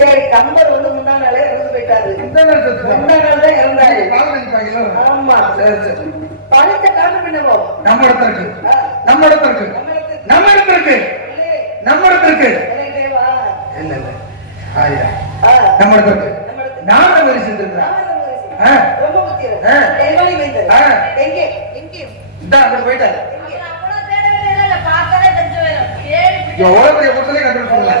சரி கம்பர் வந்து முந்தா நாளே இறந்து போயிட்டாரு. முந்தா நாள் தான் இறந்தாரு. ஆமா பணத்தை காரணம் என்னவோ நம்ம இடத்திற்கு நம்ம இடத்திற்கு நம்ம இடத்திற்கு நம்ம இடத்திற்கு இல்ல இல்ல ஆயா நம்ம இடத்திற்கு நான் தான் செஞ்சிருக்கிறேன். ரொம்ப முக்கியம். எங்கே எங்கே இந்த அங்க போயிட்டாரு. எவ்வளவு பெரிய பொருளை கண்டுபிடிச்சீங்களா?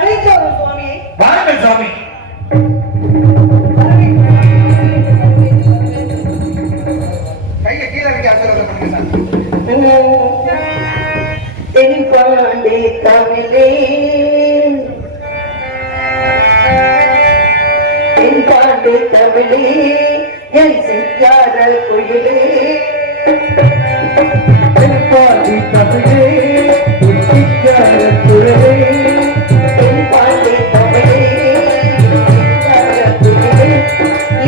அழைச்சோம் சுவாமி. வாருங்கள் சுவாமி. கையை கீழே வைக்க ஆசீர்வாதம் பண்ணுங்க. தென்பாண்டி தமிழே தென்பாண்டி தமிழே என் சிங்கார குயிலே தென்பாண்டி தமிழே என் சிங்கார குயிலே தென்பாண்டி தமிழே சிங்கார குயிலே இது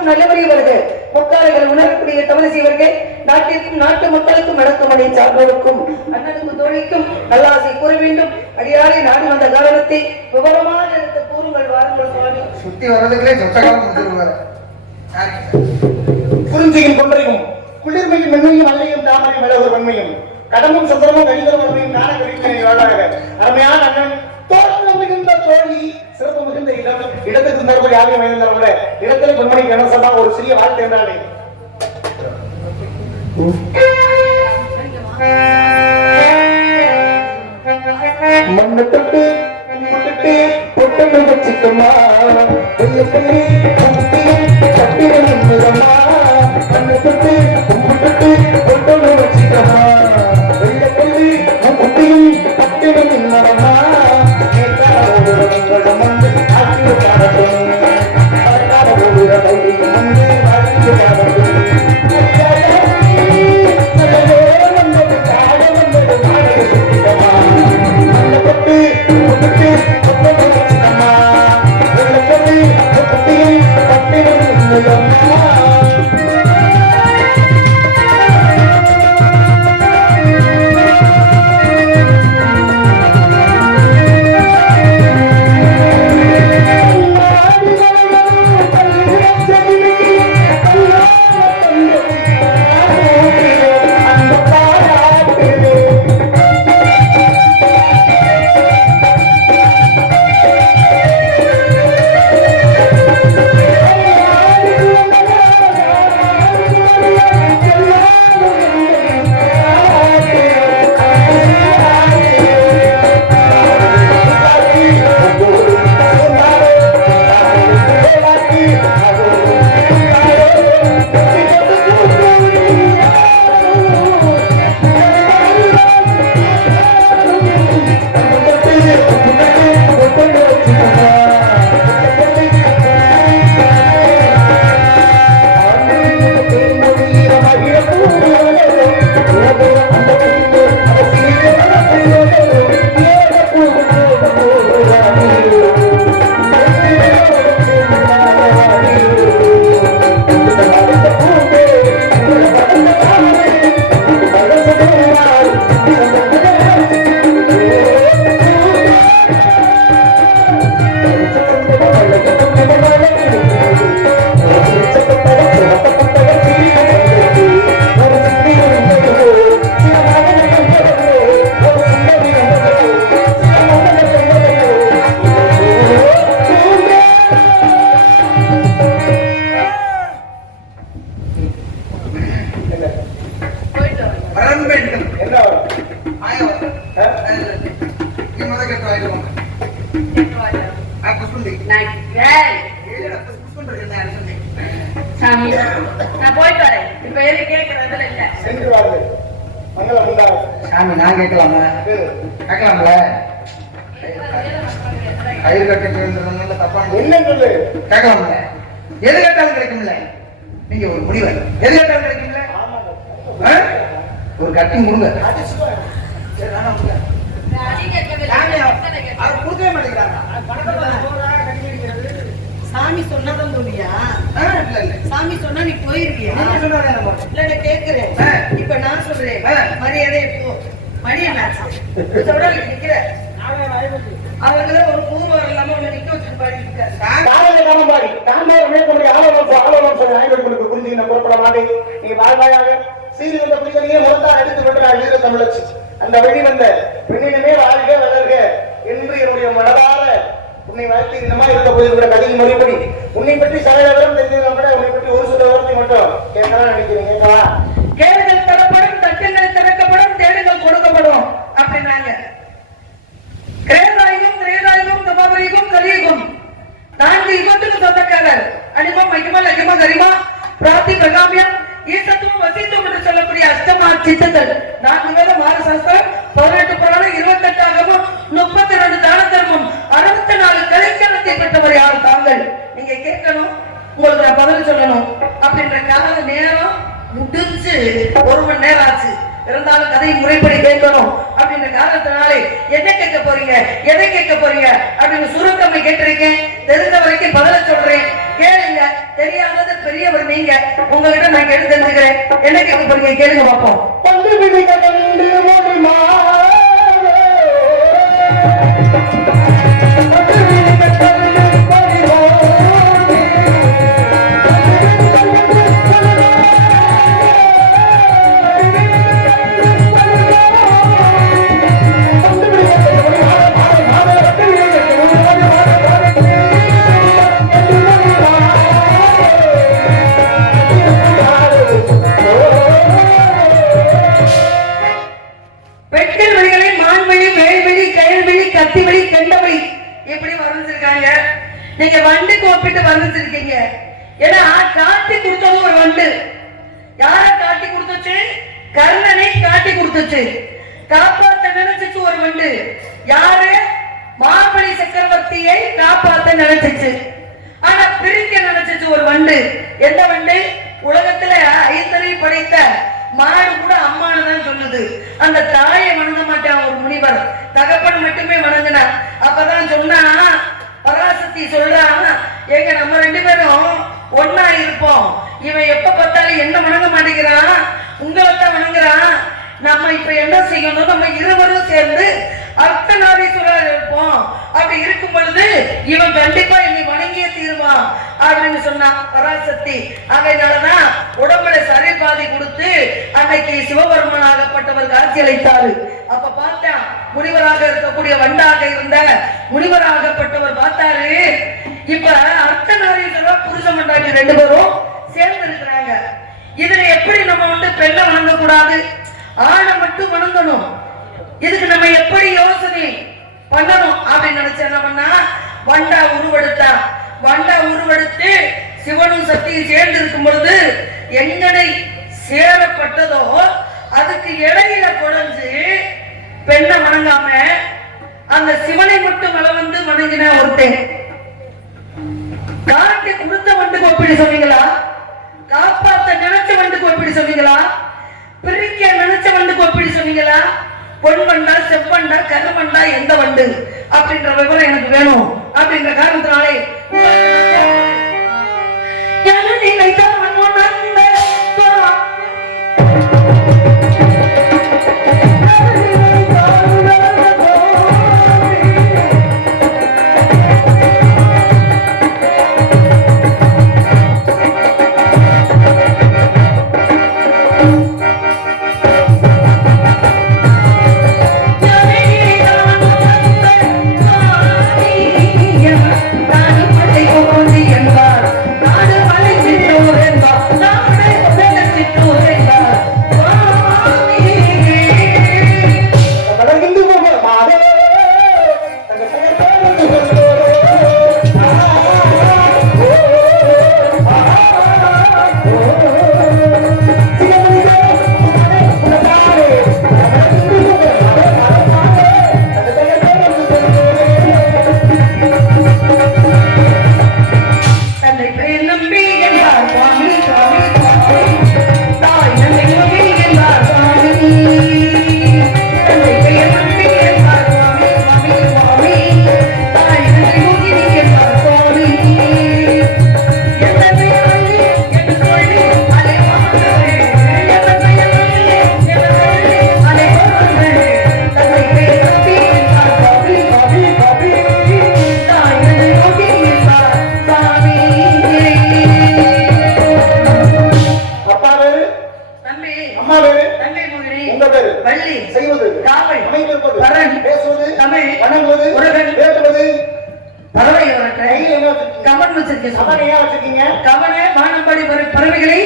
எல்லாம் நல்லபடியே வருது. முக்காலைகள் உணரக்கூடிய தமிழிசை அவர்கள் நாட்டிற்கும் நாட்டு மக்களுக்கும் மடக்குமணி சார்ந்தோருக்கும் அண்ணனுக்கும் தோழிக்கும் நல்லாசை கூற வேண்டும். அடியாரை நாடு வந்த காரணத்தை விவரமான எடுத்த கூறுங்கள் வாருங்கள் சுவாமி. சுத்தி வர்றதுக்குள்ளே சொத்த காலம் முடிச்சிருவாரு. குறிஞ்சியும் கொன்றையும் குளிர்மையும் மென்மையும் அல்லையும் தாமரை மிளகு வன்மையும் கடமும் சுந்தரமும் கணிதரும் வன்மையும் நான கழிப்பினை வாழாக அருமையான அண்ணன் தோழம் மிகுந்த தோழி சிறப்பு மிகுந்த இடம் இடத்துக்கு தருவது யாரையும் வைத்திருந்தாலும் கூட இடத்துல பொன்மணி கணசமா ஒரு சிறிய வாழ்க்கை என்றாலே மண்ணு தொட்டு முட்டுட்டு பொட்டு வச்சுக்கமா மண்ணு தொட்டு முட்டுட்டு பொட்டு வச்சுக்கமா சாமி நான் கேட்கலாமா? கேட்கலாம்ல? கயிறு கட்டுறதுனால தப்பா என்ன சொல்லு? கேட்கலாம்ல? எது கேட்டாலும் கிடைக்கும்ல? நீங்க ஒரு முடிவை எது கேட்டாலும் கிடைக்கும்ல? ஒரு கட்டி கொடுங்க. கொடுக்கவே மாட்டேங்கிறாங்க. சாமி சொன்னதான் சொல்லியா? சாமி சொன்னா நீ போயிருவியா? இல்ல நான் கேக்குறேன். இப்ப நான் சொல்றேன் மரியாதை போ. மரியாதை நிக்கிற அவங்கள ஒரு பூர்வம் இல்லாம உன்னை நிக்க வச்சுட்டு பாடிட்டு இருக்காரு. புறப்பட மாட்டேன். நீங்க வாழ்வாயாக சீரி வந்த புலிகளையே முறத்தால் அடித்து விட்டார் வீர தமிழச்சி. அந்த வழி வந்த பெண்ணினமே வாழ்க வளர்க என்று என்னுடைய மனதார உன்னை வாழ்த்து இந்த மாதிரி இருக்க போயிருக்கிற கதையின் முறைப்படி உன்னை பற்றி சகல விவரம் தெரிஞ்சவங்க கூட உன்னை பற்றி ஒரு சில விவரத்தை மட்டும் கேட்கலாம் நினைக்கிறீங்க. கேளுங்கள் தரப்படும், தட்டுங்கள் திறக்கப்படும், தேடுங்கள் கொடுக்கப்படும் அப்படின்னாங்க. கிரேதாயுகம், திரேதாயுகம், தபாபரிகம், கலியுகம் 4 யுகத்துக்கு சொந்தக்காரர். அனிமம், மகிமா, லகிமா, கரிமா, பிராப்தி, பிரகாமியம், ஈசத்துவம், வசித்துவம் என்று சொல்லக்கூடிய அஷ்டமா சித்தங்கள் 4 வேத மாரசாஸ்திரம், 18 புராணம், 28 ஆகமம், 32 தான தர்மம், 64 கலைஞானத்தை பெற்றவர் யார் தாங்கள்? நீங்க கேட்கணும், உங்களுக்கு நான் பதில் சொல்லணும் அப்படின்ற கால நேரம் முடிஞ்சு 1 மணி நேரம் ஆச்சு. இருந்தாலும் கதை முறைப்படி கேட்கணும் அப்படின்ற காரணத்தினாலே என்ன கேட்க போறீங்க, எதை கேட்க போறீங்க அப்படின்னு சுருக்கமை கேட்டிருக்கேன். தெரிந்த வரைக்கும் பதில சொல்றேன். கேளுங்க. தெரியாதது பெரியவர் நீங்க, உங்ககிட்ட நான் கேட்டு தெரிஞ்சுக்கிறேன். என்ன கேட்க போறீங்க கேளுங்க பாப்போம். பந்து விதிக்க கண்டு முடியுமா கத்திவெளி கெண்டவெளி இப்படி வர்ணிச்சிருக்காங்க. நீங்க வண்டுக்கு ஒப்பிட்டு வர்ணிச்சிருக்கீங்க. ஏன்னா காட்டி கொடுத்தது ஒரு வண்டு. யார காட்டி கொடுத்துச்சு? கர்ணனை காட்டி கொடுத்துச்சு. காப்பாத்த நினைச்சிச்சு ஒரு வண்டு. யாரு? மாபலி சக்கரவர்த்தியை காப்பாத்த நினைச்சிச்சு. ஆனா பிரிக்க நினைச்சிச்சு ஒரு வண்டு. எந்த வண்டு? உலகத்துல ஐந்தரை படைத்த மாடு கூட அம்மானு தான் சொல்லுது. அந்த தாயை வணங்க மாட்டான் ஒரு முனிவர், தகப்பன் மட்டுமே வணங்கினா. அப்பதான் சொன்னா பராசக்தி சொல்றான், எங்க நம்ம 2 பேரும் ஒன்னா இருப்போம். இவன் எப்ப பார்த்தாலும் என்ன வணங்க மாட்டேங்கிறான், உங்களைத்தான் வணங்குறான். நம்ம இப்ப என்ன செய்யணும்? நம்ம இருவரும் சேர்ந்து அர்த்தநாரீஸ்வரர் இருப்போம். அப்படி இருக்கும் பொழுது இவன் கண்டிப்பா என்னை வணங்கிய தீருவான் அப்படின்னு சொன்னான் பராசக்தி. அதனாலதான் உடம்புல சரி பாதி கொடுத்து அன்னைக்கு சிவபெருமனாகப்பட்டவர் காட்சி அளித்தாரு. அப்ப பார்த்தா முனிவராக இருக்கக்கூடிய வண்டாக இருந்த முனிவராகப்பட்டவர் பார்த்தாரு. இப்ப அர்த்தநாரீஸ்வரர் புருஷ மண்டாட்டி 2 பேரும் சேர்ந்து இருக்கிறாங்க. இதுல எப்படி நம்ம பெண்ணை வணங்க கூடாது, ஆணை மட்டும் வணங்கணும்? இதுக்கு நம்ம எப்படி யோசனை பண்ணணும் அப்படின்னு நினைச்ச என்ன பண்ணா, வண்டா உருவெடுத்தா. வண்டா உருவெடுத்து சிவனும் சக்தியும் சேர்ந்து இருக்கும் பொழுது எங்கனை சேரப்பட்டதோ அதுக்கு இடையில குறைஞ்சு பெண்ணை வணங்காம அந்த சிவனை மட்டும் வந்து வணங்கின ஒருத்தன். காட்டி கொடுத்த வண்டுக்கு ஒப்பிடி சொன்னீங்களா? காப்பாத்த நினைச்ச வண்டுக்கு ஒப்பிடி சொன்னீங்களா? பிரிக்க நினைச்ச வண்டுக்கு ஒப்பிடி சொன்னீங்களா? பொன் வண்டா, செவ்வண்டா, கருவண்டா, எந்த வண்டு அப்படின்ற விவரம் எனக்கு வேணும். அப்படின்ற காரணத்தினாலே பறவைகளை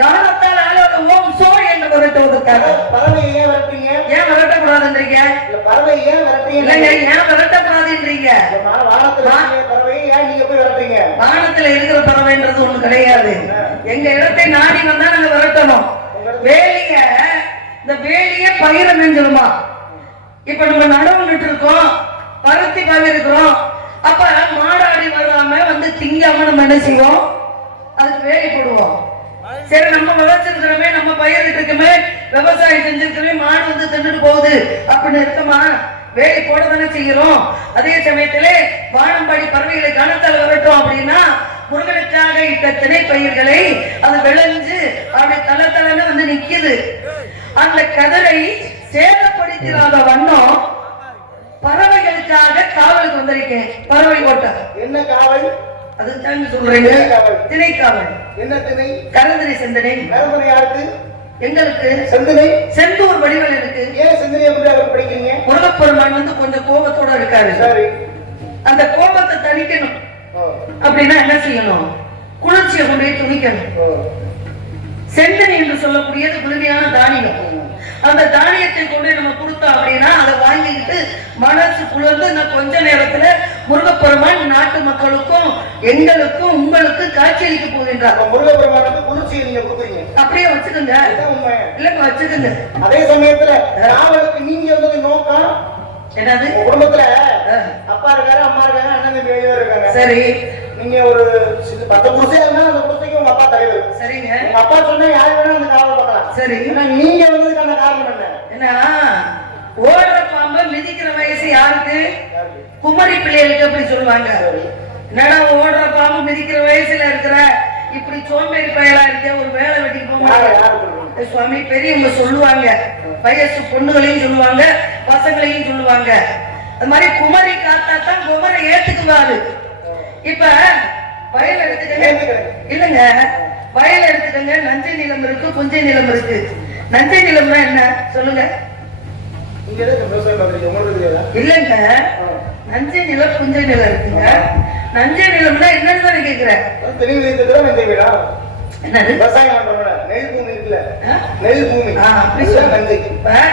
கவனத்தால் ஓம் சோ என்று விரட்டுவதற்காக. பறவை ஏன் விரட்டுறீங்க? ஏன் விரட்டக்கூடாதுன்றீங்க? பறவை ஏன் விரட்டுறீங்க? ஏன் விரட்டக்கூடாதுன்றீங்க? பறவை ஏன் நீங்க போய் விரட்டுறீங்க? வானத்துல இருக்கிற பறவைன்றது ஒண்ணு கிடையாது. எங்க இடத்தை நாடி வந்தா நாங்க விரட்டணும். வேலிய இந்த வேலிய பயிர நெஞ்சிருமா. இப்ப நம்ம நடவு நிட்டு இருக்கோம், பருத்தி பயிர்க்கிறோம். அப்ப மாடாடி வராம திங்காம நம்ம என்ன செய்வோம்? அதுக்கு வேலி போடுவோம். சரி, நம்ம விளைச்சிருக்கிறோமே, நம்ம பயிரிட்டு இருக்கமே, விவசாயம் செஞ்சிருக்கவே, மாடு தின்னுட்டு போகுது அப்படின்னு இருக்கமா, வேலி போட தானே செய்கிறோம். அதே சமயத்திலே வானம்பாடி பறவைகளை கனத்தால் விரட்டோம் அப்படின்னா முருகனுக்காக இட்ட திணை பயிர்களை அது விளைஞ்சு அப்படி தளன்னு வந்து நிக்குது. அந்த கதிரை சேதப்படுத்தினாத வண்ணம் பறவைகளுக்காக காவலுக்கு வந்திருக்கேன். பறவை கோட்டை என்ன காவல்? அதுதான் சொல்றீங்க. திணை காவல். என்ன திணை? கருந்தனை செந்தனை. கருந்தனை யாருக்கு? எங்களுக்கு. செந்தனை செந்தூர் வடிவல் இருக்கு. ஏன் செந்தனை எப்படி அவர் படிக்கிறீங்க? முருகப்பெருமான் வந்து கொஞ்சம் கோபத்தோட இருக்காரு. சரி, அந்த கோபத்தை தணிக்கணும் அப்படின்னா என்ன செய்யணும்? குளிர்ச்சியை கொண்டு போய் துணிக்கணும். செந்தனை என்று சொல்லக்கூடியது குளுமையான தானியம். அந்த தானியத்தை கொண்டு நம்ம கொடுத்தோம் அப்படின்னா அதை வாங்கிக்கிட்டு மனசு குளிர்ந்து இன்னும் கொஞ்ச நேரத்துல முருகப்பெருமான் நாட்டு மக்களுக்கும் எங்களுக்கும் உங்களுக்கு காட்சியளிக்க போகின்றார். முருகப்பெருமானுக்கு குளிர்ச்சியை நீங்க கொடுக்குறீங்க. அப்படியே வச்சுக்கோங்க. இல்ல வச்சுக்கோங்க. அதே சமயத்துல காவலுக்கு நீங்க வந்தது நோக்கம் என்னது? குடும்பத்துல அப்பா இருக்காரு, அம்மா இருக்காங்க, அண்ணன் தம்பி இருக்காங்க. சரி, நீங்க ஒரு 10 குடிசையா இருந்தா அந்த குடிசைக்கு உங்க அப்பா தலைவர். சரிங்க. உங்க அப்பா சொன்னா யாரு வேணா அந்த காவல் பார்க்கலாம். சரி, நீங்க வந்ததுக்கான காரணம் என்ன? என்னன்னா ஓடுற பாம்பை மிதிக்கிற வயசு யாருக்கு? குமரி பிள்ளைகளுக்கு அப்படி சொல்லுவாங்க. என்னடா ஓடுற பாம்பு மிதிக்கிற வயசுல இருக்கிற இப்படி சோம்பேறி பயலா இருக்க, ஒரு வேலை வெட்டிக்கு போக சுவாமி பெரியவங்க சொல்லுவாங்க. வயசு பொண்ணுகளையும் சொல்லுவாங்க, பசங்களையும் சொல்லுவாங்க. அது மாதிரி குமரி காத்தா தான் குமரை ஏத்துக்குவாரு. இப்ப வயல் எடுத்துக்கங்க. இல்லங்க, வயல் எடுத்துக்கங்க. நஞ்சை நிலம் இருக்கு, புஞ்சை நிலம் இருக்கு. நஞ்சை நிலம்னா என்ன சொல்லுங்க? இல்லங்க, நஞ்சை நிலம் புஞ்சை நிலம் இருக்குங்க. நஞ்சை நிலம்னா என்னன்னு தானே கேக்குறேன். என்னது?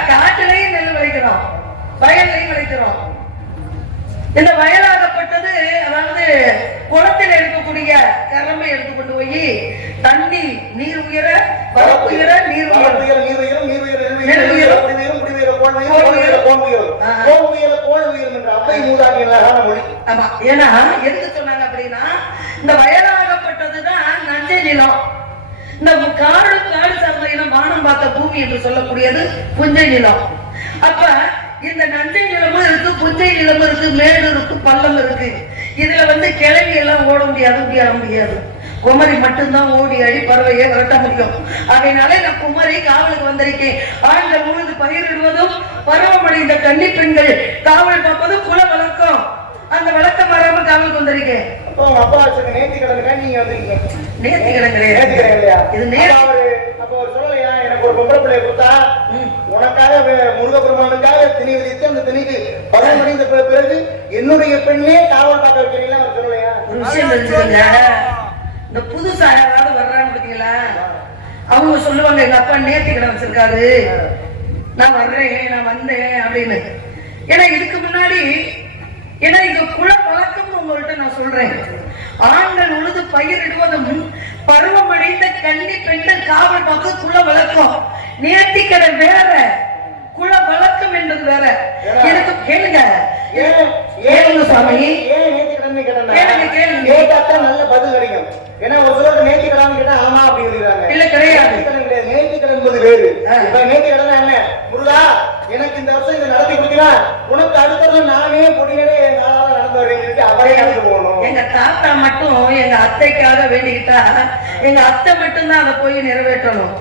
காட்டுலையும் நெல் விளைக்கிறோம், வயல்லையும் விளைக்கிறோம். இந்த வயலாகப்பட்டது அதாவது குளத்தில் இருக்கக்கூடிய கரம்பை எடுத்து கொண்டு போய் தண்ணி நீர் உயர பரப்பு உயர நீர் ஏன்னா எதுக்கு சொன்னாங்க அப்படின்னா இந்த வயலாகப்பட்டதுதான் நஞ்சை நிலம். இந்த காடு சார்ந்த இனம் வானம் பார்த்த பூமி என்று சொல்லக்கூடியது புஞ்சை நிலம். அப்ப இந்த நஞ்சை நிலமும் இருக்கு, புஞ்சை நிலமும் இருக்கு, மேடு இருக்கு, பள்ளம் இருக்கு. இதுல வந்து கிளவி எல்லாம் ஓட முடியாது. குமரி மட்டும்தான் ஓடி அடி பறவையை விரட்ட முடியும். அதனால நான் குமரி காவலுக்கு வந்திருக்கேன். ஆண்கள் முழுது பயிரிடுவதும் பருவமடைந்த கன்னி பெண்கள் காவல் பார்ப்பதும் குல வழக்கம். அந்த வழக்கம் வராம காவலுக்கு வந்திருக்கேன். நேர்த்தி கடன் கிடையாது. இது எனக்கு ஒரு பொம்பளை பிள்ளைய கொடுத்தா உனக்காக முருகப்பெருமானுக்காக திணை விதித்து அந்த திணைக்கு பருவமடைந்த பிறகு என்னுடைய பெண்ணே காவல் பார்க்க வைக்கிறீங்களா? அவர் சொல்லலையா? ஒரு விஷயம் தெரிஞ்சுக்கங்க. இந்த புதுசா யாராவது வர்றாங்க பாத்தீங்களா, அவங்க சொல்லுவாங்க எங்க அப்பா நேர்த்தி கடன் வச்சிருக்காரு, நான் வர்றேன், நான் வந்தேன் அப்படின்னு. ஏன்னா இதுக்கு முன்னாடி ஏன்னா இங்க குல வழக்கம்னு உங்கள்கிட்ட நான் சொல்றேன். ஆண்கள் உழுது பயிரிடுவதும் பருவமடைந்த கன்னி பெண்கள் காவல் பார்க்க குல வழக்கம். நேர்த்திக்கடை வேற, குல வழக்கம் என்பது வேற. எனக்கு கேளுங்க சாமி, நல்ல பதில் கிடைக்கும். ஏன்னா ஒரு சிலர் நேர்த்தி கடன் கேட்டா ஆமா அப்படி சொல்லிடுறாங்க. இல்ல கிடையாது, நேர்த்தி கடன் என்பது வேறு. இப்ப நேர்த்தி கடன் என்ன? முருகா எனக்கு இந்த வருஷம் இதை நடத்தி கொடுத்தீங்கன்னா உனக்கு அடுத்த வருஷம் நானே பொடியனே என்னால நடந்து வரேன்னு அவரே நடந்து போகணும். எங்க தாத்தா மட்டும் எங்க அத்தைக்காக வேண்டிக்கிட்டா எங்க அத்தை மட்டும்தான் அதை போய் நிறைவேற்றணும்.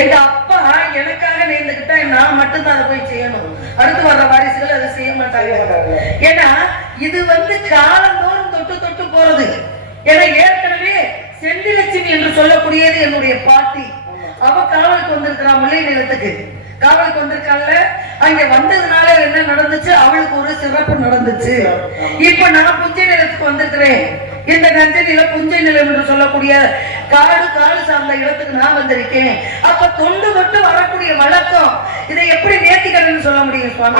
எங்க அப்பா எனக்காக நேர்ந்துக்கிட்டா நான் மட்டும்தான் அதை போய் செய்யணும். அடுத்து வர்ற வாரிசுகள் அதை செய்ய மாட்டாங்க. ஏன்னா இது வந்து காலந்தோறும் தொட்டு போறது. ஏன்னா ஏற்கனவே செந்திலட்சுமி என்று சொல்லக்கூடியது என்னுடைய பாட்டி. அவ காவலுக்கு வந்திருக்கிறா, முல்லை நிலத்துக்கு காவலுக்கு வந்திருக்காங்க. அங்க வந்ததுனால என்ன நடந்துச்சு, அவளுக்கு ஒரு சிறப்பு நடந்துச்சு. இப்ப நான் புஞ்சை நிலத்துக்கு வந்திருக்கிறேன். இந்த நஞ்சை நிலம் புஞ்சை நிலம் என்று சொல்லக்கூடிய காடு சார்ந்த இடத்துக்கு நான் வந்திருக்கேன். அப்ப தொண்டு தொட்டு வரக்கூடிய வழக்கம். இதை எப்படி நேர்த்திக்கடன் சொல்ல முடியும் சுவாமி?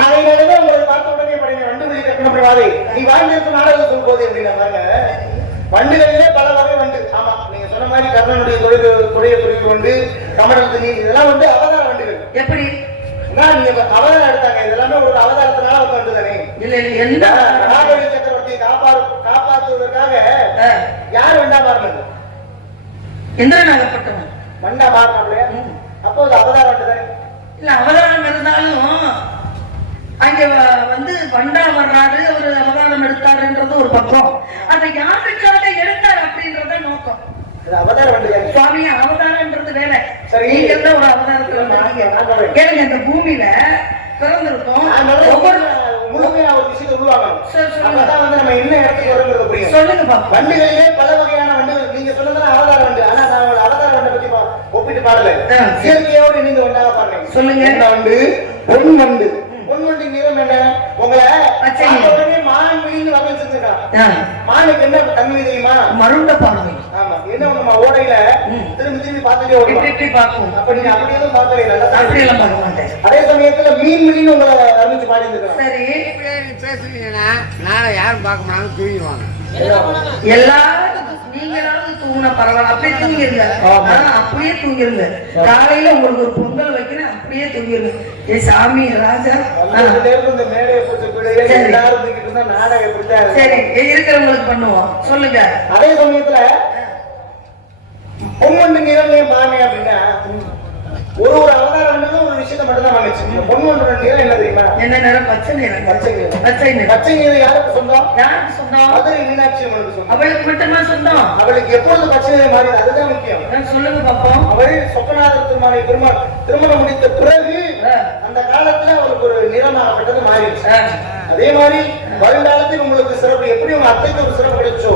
நீ வாழ்ந்திருக்கும் நாடகம் சொல்லும் போது எப்படின்னா வண்டுகளிலே பல வகை வண்டு. ஆமா, நீங்க சொன்ன மாதிரி கர்ணனுடைய துறைய வண்டு, கமடல் தண்ணி, இதெல்லாம் வந்து அவதார வண்டுகள். எப்படி நீங்க அவதாரம் எடுத்தாங்க? இதெல்லாமே ஒரு அவதாரத்தினால வண்டு தானே. இல்ல எந்த ராகவி சக்கரவர்த்தியை காப்பாற்றுவதற்காக யார் வண்டா மாறினது? இந்திரனாகப்பட்டவன் வண்டா மாறினாப்லையா? அப்போ அது அவதார வண்டு தானே. இல்ல அவதாரம் இருந்தாலும் அங்க வந்து வண்டா வர்றாரு, அவரு அவதாரம் எடுத்தாருன்றது ஒரு பக்கம். அதை யாருக்காக எடுத்தார் அப்படின்றத நோக்கம். சரி. நீங்க இருந்த ஒரு அவதாரத்துல வந்தீங்க. கேளுங்க, இந்த பூமியில பிறந்திருக்கோம். ஒவ்வொரு முழுமையா ஒரு விஷயத்தை உருவாங்க. அப்பதான் வந்து நம்ம என்ன இடத்துக்கு வருங்கிறது புரியும். சொல்லுங்க பாப்பா. வண்டிகளிலே பல வகையான வண்டிகள். நீங்க சொன்னதுல அவதார வண்டி. ஆனா நான் ஒரு அவதார வண்டி பத்தி ஒப்பிட்டு பாடல. இயற்கையோடு நீங்க ஒன்றாக பாடுறீங்க. சொல்லுங்க. என்ன வண்டு? பொன் வண்டு. பொன் வண்டி நிறம் என்ன? உங்களை உடனே மான் மீன் வகை செஞ்சிருக்கான். மானுக்கு என்ன தன்மை தெரியுமா? மருண்ட பார்வை. ஆமா. என்ன நம்ம ஓடையில திரும்பி திரும்பி பார்த்துட்டே ஓடுவோம். இப்படி பார்ப்போம். அப்ப நீங்க அப்படியெல்லாம் பார்த்தே நல்லா. அப்படி எல்லாம் பார்க்க மாட்டேன். அதே சமயத்துல மீன் மீன் உங்களை அறிவிச்சு பாடி இருக்காங்க. சரி, பேசுனீங்கன்னா நாளை யாரும் பார்க்க மாட்டாங்க, தூங்கிடுவாங்க. எல்லாரும் நீங்களாவது தூங்கின பரவாயில்ல, அப்படியே தூங்கிருங்க. அப்படியே தூங்கிருங்க. காலையில உங்களுக்கு ஒரு பொங்கல் வைக்கணும், அப்படியே தூங்கிருங்க. ஏ சாமி ராஜா, இந்த மேடையை பிடிச்ச எல்லாரும் தூக்கிட்டு இருந்தா நாடகம் பிடிச்சா சரி இருக்கிறவங்களுக்கு பண்ணுவோம். சொல்லுங்க. அதே சமயத்துல பொன்வண்டு நிறமே மாமே அப்படின்னா ஒரு அவதாரம் ஒரு விஷயத்தை மட்டும் தான் அமைச்சு. பொன்வண்டு நிறம் என்ன தெரியுமா? என்ன நிறம்? பச்சை நிறம். பச்சை நிறம். பச்சை நிறம். பச்சை நிறம் யாருக்கு சொந்தம்? யாருக்கு சொந்தம்? மதுரை மீனாட்சி அம்மனுக்கு சொந்தம். அவளுக்கு மட்டுமா சொந்தம்? அவளுக்கு எப்பொழுது பச்சை நிறம் மாறியது அதுதான் முக்கியம். சொல்லுங்க பாப்போம். அவள் சொப்பநாதர் திருமணை திருமணம் முடித்த பிறகு அந்த காலத்துல அவளுக்கு ஒரு நிறமாகப்பட்டது மாறிடுச்சு. அதே மாதிரி வருங்காலத்தில் உங்களுக்கு சிறப்பு எப்படி உங்க அத்தைக்கு ஒரு சிறப்பு கிடைச்சோ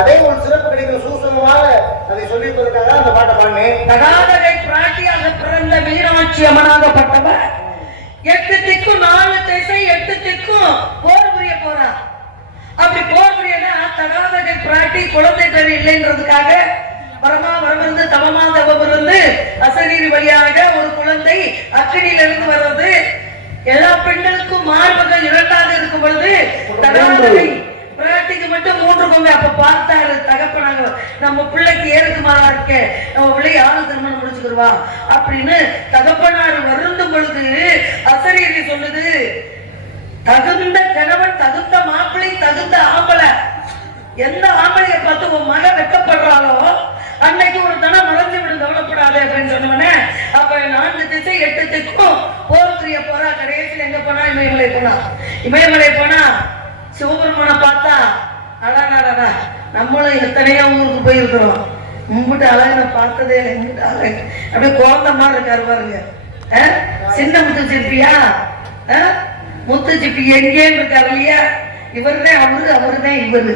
அதே ஒரு சிறப்பு கிடைக்கும் சூசகமாக அதை சொல்லியிருப்பதற்காக அந்த பாட்டை பாடினேன். தடாதகை பிராட்டியாக பிறந்த மீனாட்சி அம்மனாகப்பட்டவர் 8 திக்கும் 4 திசை 8 திக்கும் போர் புரிய போறார். அப்படி போர் புரியனா தடாதகை பிராட்டி குழந்தை பேர் இல்லைன்றதுக்காக பரமாவரமிருந்து தவமாதவமிருந்து அசரீரி வழியாக ஒரு குழந்தை அக்கினியிலிருந்து வர்றது. எல்லா பெண்களுக்கும் மார்பகம் 2ஆக இருக்கும் பொழுது தடாதகை பிராட்டிக்கு மட்டும் 3 கொண்டு. அப்ப பார்த்தாரு தகப்பனாங்க, நம்ம பிள்ளைக்கு ஏறுக்கு மாறா இருக்க, நம்ம பிள்ளை யாரும் திருமணம் முடிச்சுக்கிடுவா அப்படின்னு தகப்பனார் வருந்தும் பொழுது அசரீரி சொல்லுது, தகுந்த கணவன் தகுந்த மாப்பிள்ளை தகுந்த ஆம்பளை. எந்த ஆம்பளைய பார்த்து உன் மகன் வெட்டப்படுறாளோ அன்னைக்கு ஒரு தனம் மறைஞ்சு விடு, கவலைப்படாது அப்படின்னு சொன்னோன்னே அப்ப 4 திசை 8 திக்கும் போர் புரிய போறா. கடைசியில் எங்க போனா? இமயமலை போனா. இமயமலை போனா சிவபெருமான பார்த்தா அழகா நம்மளும் எத்தனையோ ஊருக்கு போயிருக்கிறோம். மும்பிட்டு அழகனை பார்த்ததே இல்லை. மும்பிட்டு அழகு அப்படியே குழந்தை மாதிரி இருக்காரு பாருங்க. சின்ன முத்து சிற்பியா? முத்து சிப்பி எங்கேன்னு இருக்காரு இல்லையா? இவருதான் அவரு, அவருதான் இவரு.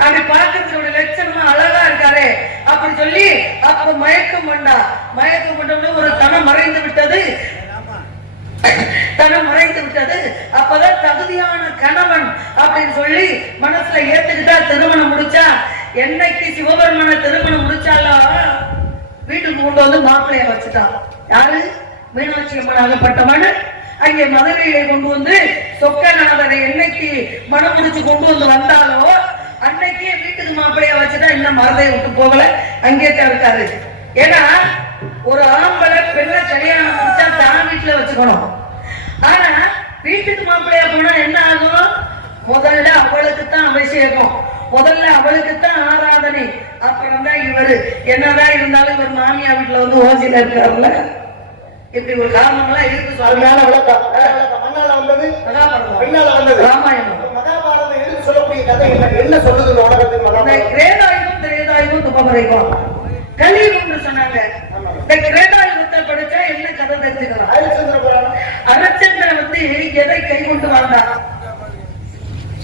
அப்படி பார்க்கறதோட லட்சணமா அழகா இருக்காரு அப்படி சொல்லி அப்ப மயக்கம் கொண்டா. மயக்கம் கொண்ட ஒரு தனம் மறைந்து விட்டது. தனம் மறைந்து விட்டது. அப்பதான் தகுதியான கணவன் அப்படின்னு சொல்லி மனசுல ஏத்துக்கிட்டா திருமணம் முடிச்சா. என்னைக்கு சிவபெருமான திருமணம் முடிச்சாலோ வீட்டுக்கு கொண்டு வந்து மாப்பிள்ளைய வச்சுட்டான். யாரு? மீனாட்சி அம்மன் ஆகப்பட்டவன். அங்கே மதுரையிலே கொண்டு வந்து சொக்கநாதரை என்னைக்கு மனம் முடிச்சு கொண்டு வந்து வந்தாலோ அன்னைக்கே வீட்டுக்கு மாப்பிள்ளைய வச்சுட்டா. இன்னும் மரதையை விட்டு போகல, அங்கே தான் இருக்காரு. ஏன்னா ஒரு ஆம்பளை பெண்ணை கல்யாணம் முடிச்சா தான் வீட்டுல வச்சுக்கணும். ஆனா வீட்டுக்கு மாப்பிள்ளையா போனா என்ன ஆகும்? முதல்ல அவளுக்கு தான் அபிஷேகம், முதல்ல அவளுக்கு தான் ஆராதனை, அப்புறம் தான் இவரு. என்னதான் இருந்தாலும் இவர் மாமியா வீட்டுல வந்து ஓசியில இருக்காருல்ல. இப்படி ஒரு காரணங்களா இருக்கு. அருமையான விளக்கம். மண்ணால வந்தது, பெண்ணால வந்தது. ராமாயணம் மகாபாரதம் எடுத்து சொல்லக்கூடிய கதை என்ன சொல்லுது உலகத்தின் மகாபாரதம்? கிரேதாயுகம் திரேதாயுகம் துபமரைக்கும் கலியுகம்னு சொன்னாங்க. இந்த கிரேதாயுகத்தை படிச்சா என்ன கதை தெரிஞ்சுக்கலாம்? ஹரிச்சந்திரன் வந்து எதை கை கொண்டு வாழ்ந்தான்?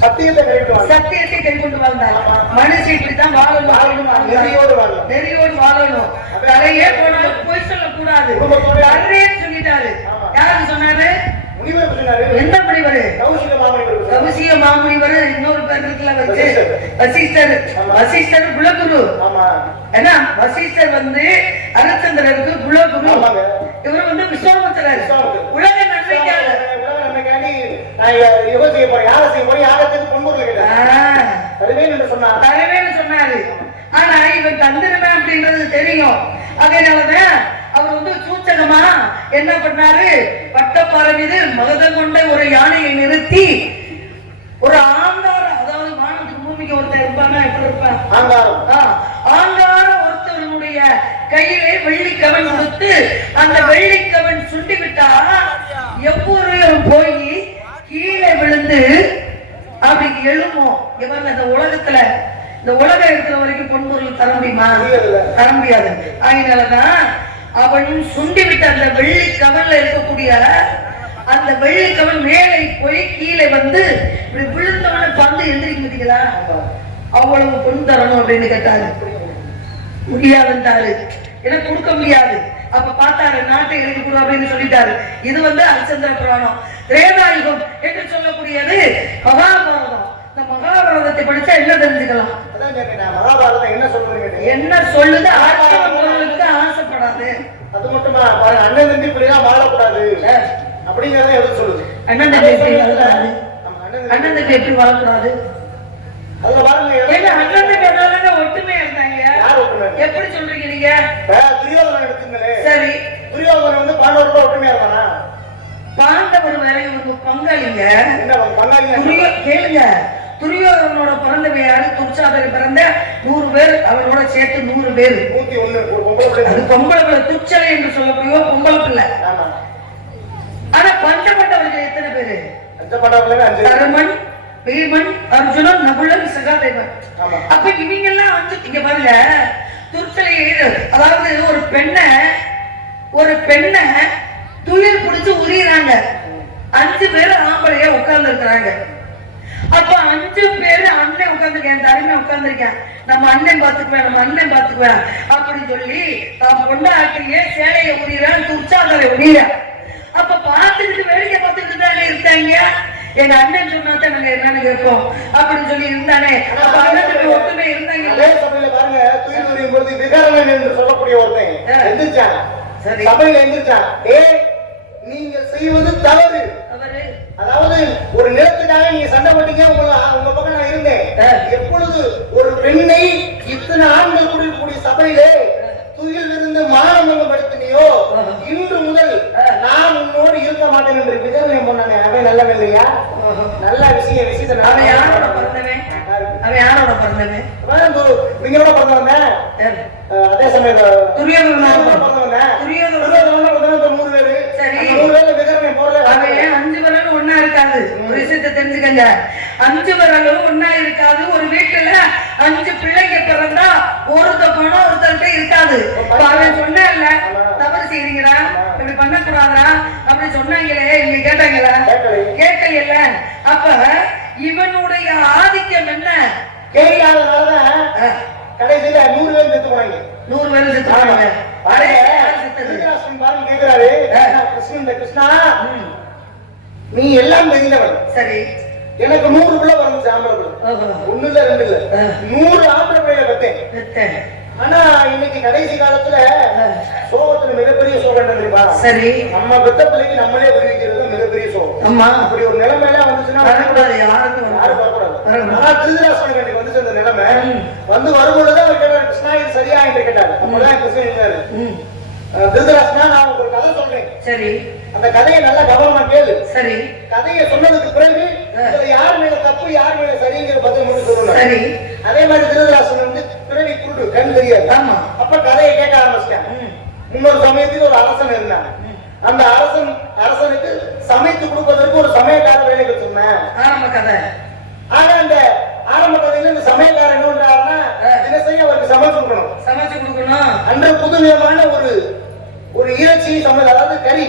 சத்தியத்தை கை கொண்டு வாழ்ந்தார். மனுஷன் இப்படித்தான் வாழணும், நெறியோடு வாழணும். தலையே போனாலும் பொய் சொல்லக்கூடாது. சொல்லிட்டாரு. யாருக்கு சொன்னாரு? எந்த முனிவர்? கௌசிக மாமுனிவர். இன்னொரு பேர் வச்சு வசிஷ்டர். வசிஷ்டர் குலகுரு. ஏன்னா வசிஷ்டர் வந்து ஹரிச்சந்திரருக்கு குலகுரு. இவர் வந்து விஸ்வாமித்திரர். உலக நன்மைக்காக சொன்னாரு. ஆனா இவன் தந்திரமே அப்படின்றது தெரியும். அதனாலதான் அவர் வந்து சூச்சகமா என்ன பண்ணாரு? பட்டப்பாறை மீது மகதம் கொண்ட ஒரு யானையை நிறுத்தி ஒரு ஆங்கார, அதாவது வானத்துக்கு பூமிக்கு ஒருத்தர் இருப்பாங்க, எப்படி இருப்பாங்க? ஆங்கார ஒருத்தவனுடைய கையிலே வெள்ளிக்கவன் கொடுத்து அந்த வெள்ளிக்கவன் சுண்டி விட்டா எவ்வொருவரும் போய் கீழே விழுந்து அப்படி எழுமோ. இவங்க இந்த உலகத்துல இந்த உலகம் இருக்கிற வரைக்கும் பொன்பொருள் தர முடியுமா? தர முடியாது. அதனாலதான் அவன் சுண்டிவிட்ட அந்த வெள்ளி கவன்ல இருக்கக்கூடிய அந்த வெள்ளி கவன் மேலே போய் கீழே வந்து இப்படி விழுந்தவன பந்து எந்திரிக்க முடியுங்களா? அவ்வளவு பொன் தரணும் அப்படின்னு கேட்டாரு. முடியாதுன்றாரு. எனக்கு கொடுக்க முடியாது. அப்ப பார்த்தாரு, நாட்டை எழுதி கொடு அப்படின்னு சொல்லிட்டாரு. இது வந்து ஹரிச்சந்திர புராணம். திரேதாயுகம் என்று சொல்லக்கூடியது மகாபாரதம். இந்த மகாபாரதத்தை படிச்சா என்ன தெரிஞ்சுக்கலாம்? மகாபாரதம் என்ன சொல்றீங்க? என்ன சொல்லுது? ஆட்சிக்கு ஆசைப்படாது. அது மட்டுமா? அண்ணன் தம்பி இப்படிலாம் வாழக்கூடாது அப்படிங்கறத எது சொல்லுது? அண்ணன் தம்பி எப்படி வாழக்கூடாது? அண்ணன் தம்பி எப்படி வாழக்கூடாது? அதுல பாருங்க, அண்ணன் தம்பி ஒற்றுமையா இருந்தாங்க. எப்படி சொல்றீங்க நீங்க? துரியோதனன் எடுத்துங்களே. சரி, துரியோதனன் வந்து பாண்டவரோட ஒற்றுமையா இருக்கானா? பாண்டவர் வேற இவங்க பங்காளிங்க. என்ன பங்காளிங்க? கேளுங்க, துரியோதனோட பிறந்தவ யாரு? துர்ச்சாதனை பிறந்த 100 பேர், அவனோட சேர்த்து 100 பேர். 101 அது பொம்பளை பிள்ளை. துர்ச்சலை என்று சொல்லக்கூடிய பொம்பளை பிள்ளை. ஆனா பஞ்சப்பட்டவர்கள் எத்தனை பேரு? தருமன், பீமன், அர்ஜுனன், நகுலன், சகாதேவன். அப்ப இவங்க எல்லாம் வந்து இங்க பாருங்க, துர்ச்சலை அதாவது ஒரு பெண்ணை துயில் பிடிச்சு உரியிறாங்க. 5 பேர் ஆம்பளைய உட்கார்ந்து இருக்கிறாங்க. அப்ப 5 பேரு அண்ணன் உட்கார்ந்துருக்கேன், தருமை உட்கார்ந்துருக்கேன், நம்ம அண்ணன் பாத்துக்குவேன் அப்படின்னு சொல்லி தான் பொண்டாட்டியே சேலையை உரியிறான், துர்ச்சாதனை உரியிறான். அப்ப பார்த்துக்கிட்டு வேடிக்கை பார்த்துக்கிட்டு தானே இருந்தாங்க. எங்க அண்ணன் சொன்னாதான் நாங்க என்னன்னு கேட்போம் அப்படின்னு சொல்லி இருந்தானே. அப்ப அண்ணன் ஒத்துமை இருந்தாங்க. அதே சபையில பாருங்க, துயில் உரியும் பொழுது விகாரணன் என்று சொல்லக்கூடிய ஒருத்தன் எந்திரிச்சான். சபையில எந்திரிச்சான், நீங்கள் செய்வது தவறு. அதாவது ஒரு நிலத்துக்காக நீங்க சண்டை போட்டீங்க, உங்க பக்கம் நான் இருந்தேன். எப்பொழுது ஒரு பெண்ணை இத்தனை ஆண்கள் கூடிய சபையிலே துயில் இருந்து மானமங்கம் படுத்தினியோ, இன்று முதல் நான் உன்னோடு இருக்க மாட்டேன் என்று விதர்மம் பண்ணானே, அவன் நல்ல இல்லையா? நல்ல விஷயத்தை அவன் யாரோட பிறந்தவன்? நீங்களோட பிறந்தவன். அதே சமயத்துல துரியோதனன் 100 பேரு. சரி, 100 பேர்ல விதர்மம் போடல. அவன் 5 விரலும் ஒன்னா இருக்காது. ஒரு விஷயத்தை தெரிஞ்சுக்கங்க, 5 விரலும் ஒன்னா இருக்காது. ஒரு வீட்டுல 5 பிள்ளைங்க பிறந்தா ஒருத்த பணம் ஒருத்தர்கிட்ட இருக்காது. அவன் சொன்னான்ல, தவறு செய்றீங்களா, இப்படி பண்ணக்கூடாதா அப்படி சொன்னாங்களே, நீங்க கேட்டாங்களா? கேட்கல. அப்ப இவனுடைய ஆதிக்கம் என்ன? கேட்காதனாலதான் கடைசியில 100 பேர் செத்து போனாங்க. 100 பேர் செத்து போனாங்க. கேட்கிறாரு, கிருஷ்ணா நீ எல்லாம் தெரிந்தவன். சரி, எனக்கு 100 பிள்ளை வந்துச்சு, ஆம்பளை பிள்ளை. 1 இல்ல 2 இல்ல, 100 ஆம்பளை பிள்ளைய பெத்தேன். ஆனா இன்னைக்கு கடைசி காலத்துல சோகத்துல மிகப்பெரிய சோகம் தெரியுமா? சரி, நம்ம பெத்த பிள்ளைக்கு நம்மளே உருவிக்கிறது மிகப்பெரிய சோகம். ஆமா, அப்படி ஒரு நிலைமையில வந்துச்சுன்னா யாரும் வரக்கூடாது. ஆனா திருதராஷ்டிரனுக்கு வந்துச்சு அந்த நிலைமை. வந்து வரும்பொழுது அவர் கேட்டார், கிருஷ்ணா இது சரியா என்று கேட்டார். அப்பதான் கிருஷ்ணன் இருந்தாரு, திருதராஷ்டிரனா நான் ஒரு கதை சொல்றேன். சரி, அந்த கதையை நல்லா கவனமா கேளு. சரி, கதையை சொன்னதுக்கு பிறகு யார் மேல தப்பு யார் மேல சரிங்கிற பதில் மட்டும் சொல்லணும். சரி, அதே மாதிரி திருதராஷ்டிரன் வந்து பிறவி குருடு, கண் தெரியாது. ஆமா, அப்ப கதையை கேட்க ஆரம்பிச்சிட்டான். இன்னொரு சமயத்தில் ஒரு அரசன் இருந்தான். அந்த அரசனுக்கு சமைத்து கொடுப்பதற்கு ஒரு சமயக்கார வேலைக்கு சொன்னேன். ஆரம்ப கதை. ஆனா அந்த ஆரம்ப கதையில இந்த சமயக்காரன் என்ன பண்றாருன்னா, தினசரி அவருக்கு சமைச்சு கொடுக்கணும். அன்று புதுவிதமான ஒரு இறைச்சி சமையல், அதாவது கறி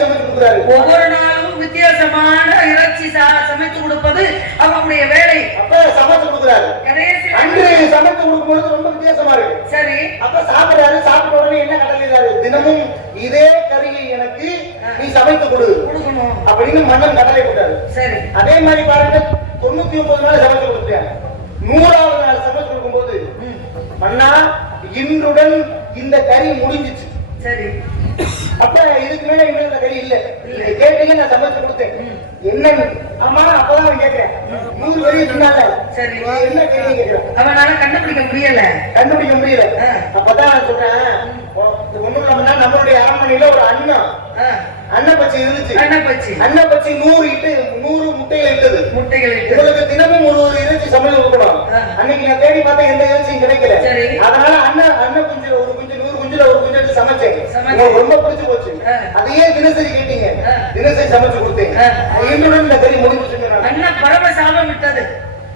சமைச்சு கொடுக்குறாரு. ஒவ்வொரு நாளும் வித்தியாசமான இறைச்சி சமைத்து கொடுப்பது அவருடைய வேலை. அப்ப சமைச்சு கொடுக்குறாரு. அன்று சமைச்சு கொடுக்கும்போது ரொம்ப வித்தியாசமா இருக்கு. சரி, அப்ப சாப்பிடுறாரு. சாப்பிட்ட உடனே என்ன கடலிடுறாரு, தினமும் இதே கறியை எனக்கு நீ சமைத்து கொடுக்கணும் அப்படின்னு மன்னன் கடலை போட்டாரு. சரி, அதே மாதிரி பாருங்க, 99 நாள் சமைச்சு கொடுத்தேன். 100வது நாள் சமைச்சு கொடுக்கும் போது, மன்னா இன்றுடன் இந்த கறி முடிஞ்சிச்சு. சரி, அப்ப இதுக்கு மேல இந்த கறி இல்ல, கேட்டீங்க நான் சமைச்சு கொடுத்தேன். என்ன? ஆமா, அப்பதான் கேட்கிறேன், 100 வரையும் சொன்னால. சரி, என்ன கறி கேட்கிறேன். அவனால கண்டுபிடிக்க முடியல. அப்பதான் சொல்றேன், ஒண்ணும் இல்லைன்னா நம்மளுடைய அரண்மனையில ஒரு அன்னப்பச்சி இருந்துச்சு. அன்னப்பச்சி 100 முட்டைகள் இட்டது. உங்களுக்கு தினமும் ஒரு இறைச்சி சமையல் கொடுக்கணும். அன்னைக்கு நான் தேடி பார்த்தேன், எந்த இறைச்சியும் கிடைக்கல. அதனால அன்ன குஞ்சு ஒரு குஞ்சு 100 குஞ்சுல ஒரு குஞ்சு எடுத்து சமைச்சேன். ரொம்ப பிடிச்சு போச்சு. அதையே தினசரி கேட்டீங்க, தினசரி சமைச்சு கொடுத்தேன். இன்னும் இந்த கறி முடிஞ்சு அண்ணன் பறவை சாபம் விட்டது.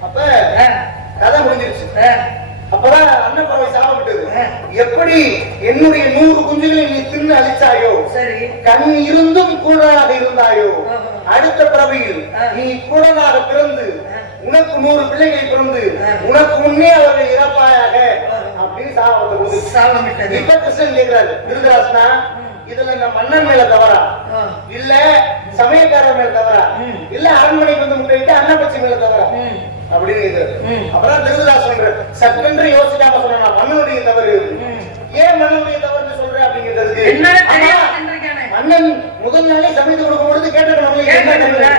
அப்ப கதை முடிஞ்சிருச்சு. அப்பதான் அண்ணன் பறவை சாப்பிட்டது. எப்படி என்னுடைய 100 குஞ்சுகளை நீ தின்னு அழிச்சாயோ, சரி, கண் இருந்தும் கூடனாக இருந்தாயோ, அடுத்த பிறவியில் நீ கூடனாக பிறந்து உனக்கு 100 பிள்ளைகளை பிறந்து உனக்கு முன்னே அவர்கள் இறப்பாயாக அப்படின்னு சாபத்தை. இப்ப கிருஷ்ணன் கேட்கிறாரு, திருதராசனா இதுல இந்த மன்னன் மேல தவறா, இல்ல சமயக்காரர் மேல தவறா, இல்ல அரண்மனைக்கு வந்து முட்டையிட்டு அன்னபட்சி மேல தவறா அப்படின்னு கேட்கிறாரு. அப்புறம் திருதராசன் சட்டென்று யோசிக்காம சொன்னா மன்னனுடைய தவறு. ஏன் மன்னனுடைய தவறு சொல்ற அப்படிங்கிறதுக்கு மன்னன் முதல் நாளே சமைத்து கொடுக்கும் பொழுது கேட்ட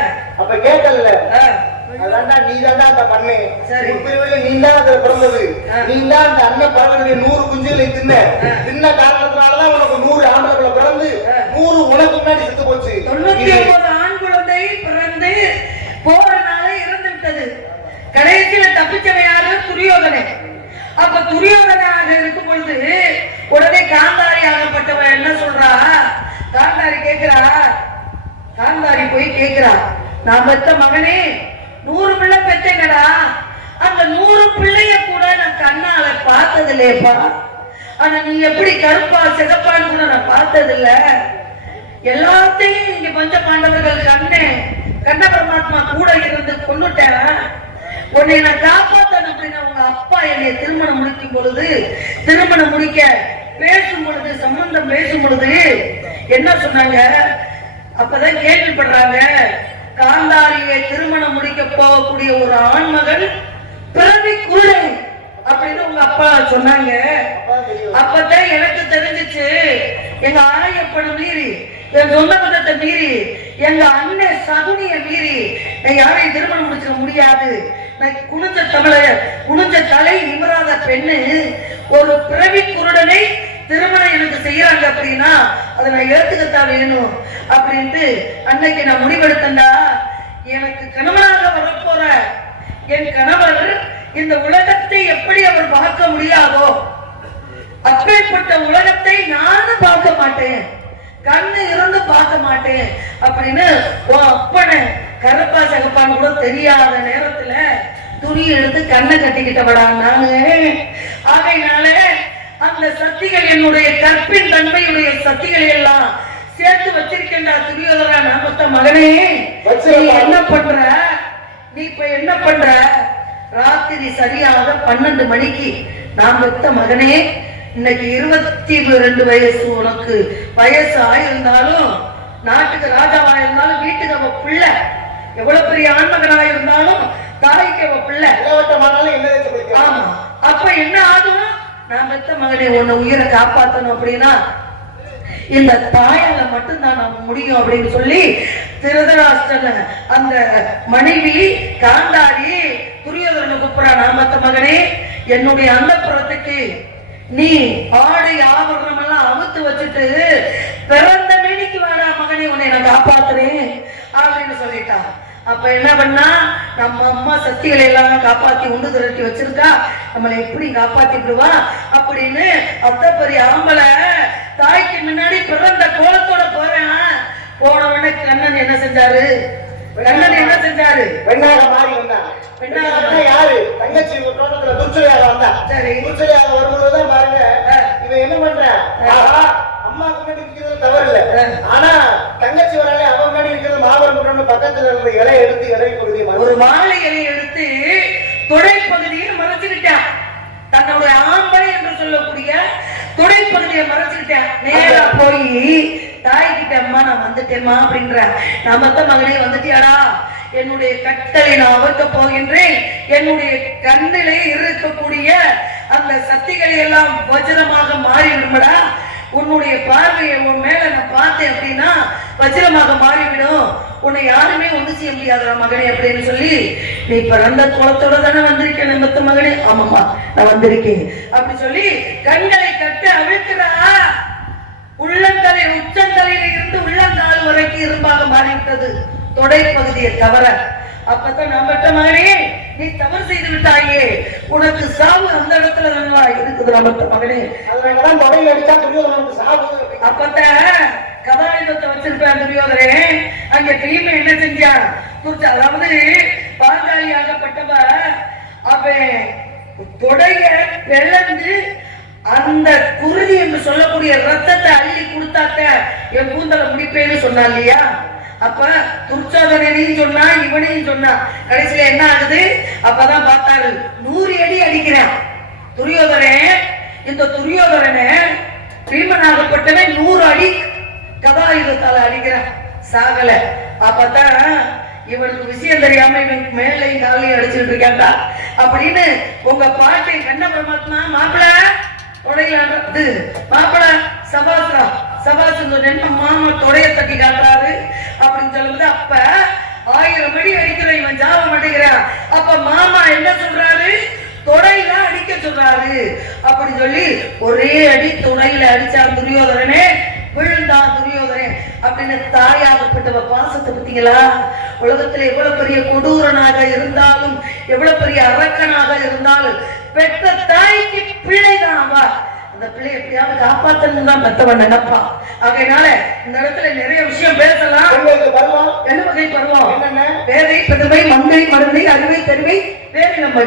அப்ப கேட்கல, அதான்டா நீ தான்டா அந்த பண்ணு, நீ தான் அதுல பிறந்தது, நீ தான் அந்த அண்ணன் பறவையுடைய 100 குஞ்சுகளை தின்ன காரணத்தினாலதான் உனக்கு 100 ஆண்களை பிறந்து 100 உனக்கு முன்னாடி செத்து போச்சு. 99 ஆண் குழந்தை பிறந்து போறனால இறந்து விட்டது. கடைசியில தப்பிச்சவன் யாரு? துரியோதனன். அப்ப துரியோதனாக இருக்கும் பொழுது உடனே காந்தாரி ஆகப்பட்டவன் என்ன சொல்றா? காந்தாரி கேட்கிறா, காந்தாரி போய் கேட்கிறா, நான் பெத்த மகனே 100 பிள்ளை பெற்றேனடா, அந்த 100 பிள்ளைய கூட நான் கண்ணால பார்த்தது இல்லையப்பா. ஆனா நீ எப்படி கருப்பா சிகப்பான்னு கூட நான் பார்த்தது இல்ல. எல்லாத்தையும் இங்க பஞ்ச பாண்டவர்கள் கண்ண பரமாத்மா கூட இருந்து கொண்டுட்டேன். உன்னை நான் காப்பாத்தணும் அப்படின்னா உங்க அப்பா என்னை திருமணம் முடிக்கும் பொழுது, திருமணம் முடிக்க பேசும் பொழுது, சம்பந்தம் பேசும் பொழுது என்ன சொன்னாங்க? அப்பதான் கேள்விப்படுறாங்க, காந்தாரியை திருமணம் முடிக்க போகக்கூடிய ஒரு ஆண்மகன் பிறவி குருடை அப்படின்னு உங்க அப்பா சொன்னாங்க. அப்பதான் எனக்கு தெரிஞ்சிச்சு, எங்க ஆயப்பனை மீறி, என் சொந்த பந்தத்தை மீறி, எங்க அண்ணன் சகுனிய மீறி நான் யாரையும் திருமணம் முடிச்சிட முடியாது. நான் குனிஞ்ச தலை நிமிராத பெண்ணு ஒரு பிறவி குருடனை திருமணம் எனக்கு செய்யறாங்க அப்படின்னா அதை நான் ஏத்துக்கத்தான் வேணும் அப்படின்ட்டு அன்னைக்கு நான் முடிவெடுத்தேன்டா. எனக்கு கணவனாக வரப்போற என் கணவர் இந்த உலகத்தை எப்படி அவர் பார்க்க முடியாதோ அப்பேற்பட்ட உலகத்தை நானும் பார்க்க மாட்டேன், கண்ணு இருந்து பார்க்க மாட்டேன் அப்படின்னு அப்பனை கருப்பா சகப்பான்னு கூட தெரியாத நேரத்துல துணி எடுத்து கண்ணை கட்டிக்கிட்டவடா நாங்க. ஆகையினால அந்த சக்திகள், என்னுடைய கற்பின் தன்மையுடைய சக்திகளை எல்லாம் சேர்த்து வச்சிருக்கேன்டா துரியோதனா. நாமத்த மகனே நீ என்ன பண்ற? நீ இப்ப என்ன பண்ற? ராத்திரி சரியாக 12 மணிக்கு நான் பெத்த மகனே, இன்னைக்கு 22 வயசு உனக்கு வயசு ஆயிருந்தாலும், நாட்டுக்கு ராஜாவா இருந்தாலும், வீட்டுக்கு அவ பிள்ளை, எவ்வளவு பெரிய ஆண்மகனா இருந்தாலும் தாய்க்கு அவ பிள்ளை. ஆமா, அப்ப என்ன ஆகும்? நான் பெத்த மகனே உன்னை உயிரை காப்பாற்றணும் அப்படின்னா இந்த தாயால மட்டும்தான் நம்ம முடியும் அப்படின்னு சொல்லி திருதராஷ்டிரன் அந்த மனைவி காந்தாரி துரியோதனனை கூப்பிடா, நான் பெத்த மகனே என்னுடைய அந்த புறத்துக்கு நீ ஆடை ஆபரணம் எல்லாம் அவுத்து வச்சுட்டு பிறந்த மேனிக்கு வேணா மகனே, உன்னை நான் காப்பாத்துறேன் அப்படின்னு சொல்லிட்டா. அப்ப என்ன பண்ணா, நம்ம அம்மா சக்திகளை எல்லாம் காப்பாத்தி உண்டு திரட்டி வச்சிருக்கா, நம்மளை எப்படி காப்பாத்திடுவா அப்படின்னு அத்த பெரிய ஆம்பளை தாய்க்கு முன்னாடி பிறந்த கோலத்தோட போறேன். போன உடனே கண்ணன் என்ன செஞ்சாரு? கண்ணன் என்ன செஞ்சாரு? பெண்ணாக மாறி வந்தான். பெண்ணாக யாரு? தங்கச்சி தோட்டத்துல துர்ச்சையாக வந்தா. சரி, துர்ச்சையாக வரும்போதுதான் பாருங்க இவன் என்ன பண்றான்? அம்மாவுக்கு முன்னாடி இருக்கிறது தவறு இல்ல, ஆனா தங்கச்சி வராலே அவன் முன்னாடி இருக்கிறது மாபெரும் குற்றம். பக்கத்துல இருந்த இலையை எடுத்து இலை பகுதியை, ஒரு வாழை இலையை எடுத்து தொடை பகுதியை மறைச்சுக்கிட்டான். தன்னுடைய ஆம்பளை என்று சொல்லக்கூடிய தொடை பகுதியை மறைச்சுக்கிட்டான். நேரா போய் தாய்கிட்ட, அம்மா நான் வந்துட்டேம்மா அப்படின்ற, நான் மத்த மகனே வந்துட்டியாடா, என்னுடைய கட்டளை நான் அவர்க்க போகின்றேன், என்னுடைய கண்ணிலே இருக்கக்கூடிய அந்த சக்திகளை எல்லாம் வஜ்ரமாக மாறி விடுமடா, உன்னுடைய பார்வையை உன் மேல நான் பார்த்தேன் அப்படின்னா வஜ்ரமாக மாறிவிடும், உன்னை யாருமே ஒண்ணு செய்ய முடியாத மகனே அப்படின்னு சொல்லி, நீ பிறந்த குளத்தோட தானே வந்திருக்கேன் மத்த மகனே? ஆமாம்மா நான் வந்திருக்கேன் அப்படி சொல்லி கண்களை கட்டு அவிழ்க்கிறா. உள்ளந்தலை உச்சந்தலையில இருந்து உள்ளங்கால் வரைக்கும் இரும்பாக மாறிவிட்டது தொடை பகுதியை தவற. அப்பதான் நான் பெற்ற மகனே, நீ தவறு செய்து விட்டாயே, உனக்கு சாவு அந்த இடத்துல நல்லா இருக்குது நம்ம மகனே. அதனாலதான் தொடையில் அடிச்சா துரியோதனனுக்கு சாவு. அப்பதான் கதாயுதத்தை வச்சிருப்பேன் துரியோதனே. அங்க திரும்பி என்ன செஞ்சான்? அதாவது பாஞ்சாலியாகப்பட்டவ அவன் தொடைய பிளந்து அந்த குருதி என்று சொல்லக்கூடிய ரத்தத்தை அள்ளி கொடுத்தாத்த என் கூந்தலை முடிப்பேன்னு சொன்னா இல்லையா? அப்ப துர்ச்சோதனையும் சொன்னா, இவனையும் சொன்னா. கடைசியில என்ன ஆகுது? அப்பதான் பார்த்தாரு 100 அடி அடிக்கிறான் துரியோதனே. இந்த துரியோதனே பீமனாகப்பட்டவன் 100 அடி கதாயுதத்தால அடிக்கிறான், சாகல. அப்பதான் இவனுக்கு விஷயம் தெரியாம இவன் மேலையும் காலையும் அடிச்சுட்டு இருக்காண்டா அப்படின்னு உங்க பாட்டை கண்ண பரமாத்மா மாப்பிள்ள தொடையிலாது மாப்பிள சபாசா சபாசன் சொன்ன மாமா தொடைய தட்டி காட்டுறாரு அப்படின்னு சொல்லும்போது அப்ப 1000 அடி அடிக்கிற இவன் ஜாவ மாட்டேங்கிறான். அப்ப மாமா என்ன சொல்றாரு? தொடையில அடிக்க சொல்றாரு அப்படின்னு சொல்லி ஒரே அடி தொடையில அடிச்சார் துரியோதனே. விழுந்தான் துரியோதனே அப்படின்னு தாயாகப்பட்டவ பாசத்தை பத்தீங்களா? உலகத்துல எவ்வளவு பெரிய கொடூரனாக இருந்தாலும், எவ்வளவு பெரிய அரக்கனாக இருந்தாலும் பெற்ற தாய்க்கு பிள்ளைதான் அவ. அந்த பிள்ளை எப்படியாவது காப்பாத்தணும் தான் பெத்தவன் நினைப்பான். ஆகையினால இந்த இடத்துல நிறைய விஷயம் பேசலாம். என்ன வகை பருவம்? என்னென்ன? வேதை, பெருமை, மங்கை, மருந்தை, அறுவை, தெருவை, வேறு நம்ம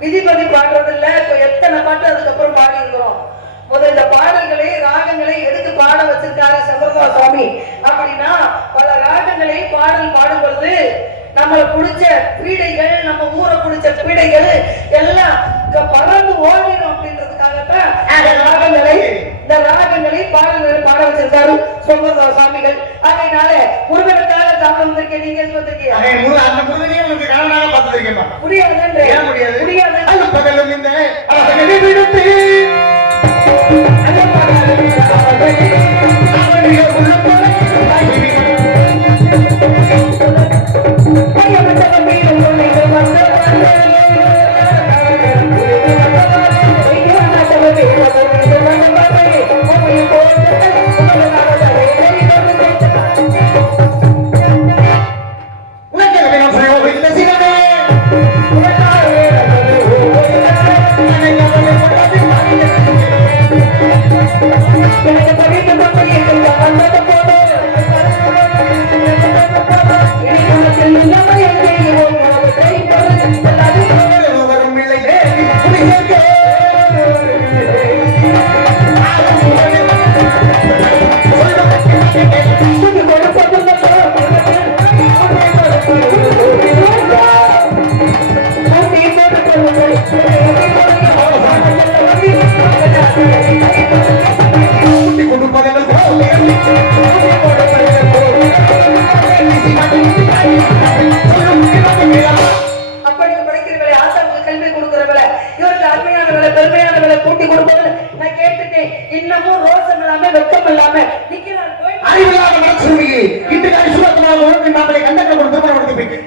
விதிபதி பாடுறது இல்ல. இப்ப எத்தனை பாட்டு அதுக்கப்புறம் பாடி இருக்கிறோம். முதல் இந்த பாடல்களை ராகங்களை எதுக்கு பாட வச்சிருக்காரு சம்பந்தா சுவாமி அப்படின்னா, பல ராகங்களை பாடல் பாடும் பொழுது நம்மளை பிடிச்ச பீடைகள், நம்ம ஊரை பிடிச்ச பீடைகள் எல்லாம் பறந்து ஓடிடும் அப்படின்றதுக்காகத்தான் இந்த ராகங்களை பாட வச்சிருக்காரு சொந்த சாமிகள். அதனால முருகனுக்காக சாமி வந்திருக்கேன். நீங்க எது வந்திருக்கீங்க? அந்த முருகனே உனக்கு காரணமாக பார்த்துருக்கேன். முடியாதுன்ற ஏன் முடியாது? முடியாது. அது பகலும் இந்த அவனை விடுத்து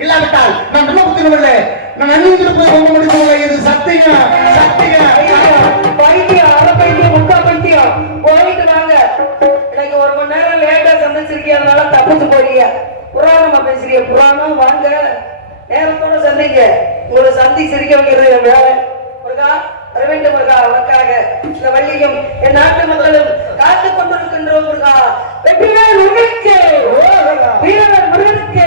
இல்லாவிட்டால் நான் நல்ல புத்திரமில்லை. நான் அணிந்து போய் ரொம்ப முடிச்சு சத்தியம் சத்தியம் பைத்தியம் அரை பைத்தியம் முக்கா பைத்தியம் போயிட்டு வாங்க. எனக்கு ஒரு மணி நேரம் லேட்டா சந்திச்சிருக்கீங்க, அதனால தப்பிச்சு போறீங்க. புராணமா பேசுறீங்க, புராணம் வாங்க நேரத்தோட சந்திங்க. உங்களை சந்தி சிரிக்க வைக்கிறது என் வேலை. முருகா அரவிந்த முருகா, உனக்காக இந்த வள்ளியும் என் நாட்டு மக்களும் காத்துக் கொண்டிருக்கின்றோம். முருகா வெற்றிவேல் முருகனுக்கு, வீரவேல் முருகனுக்கு.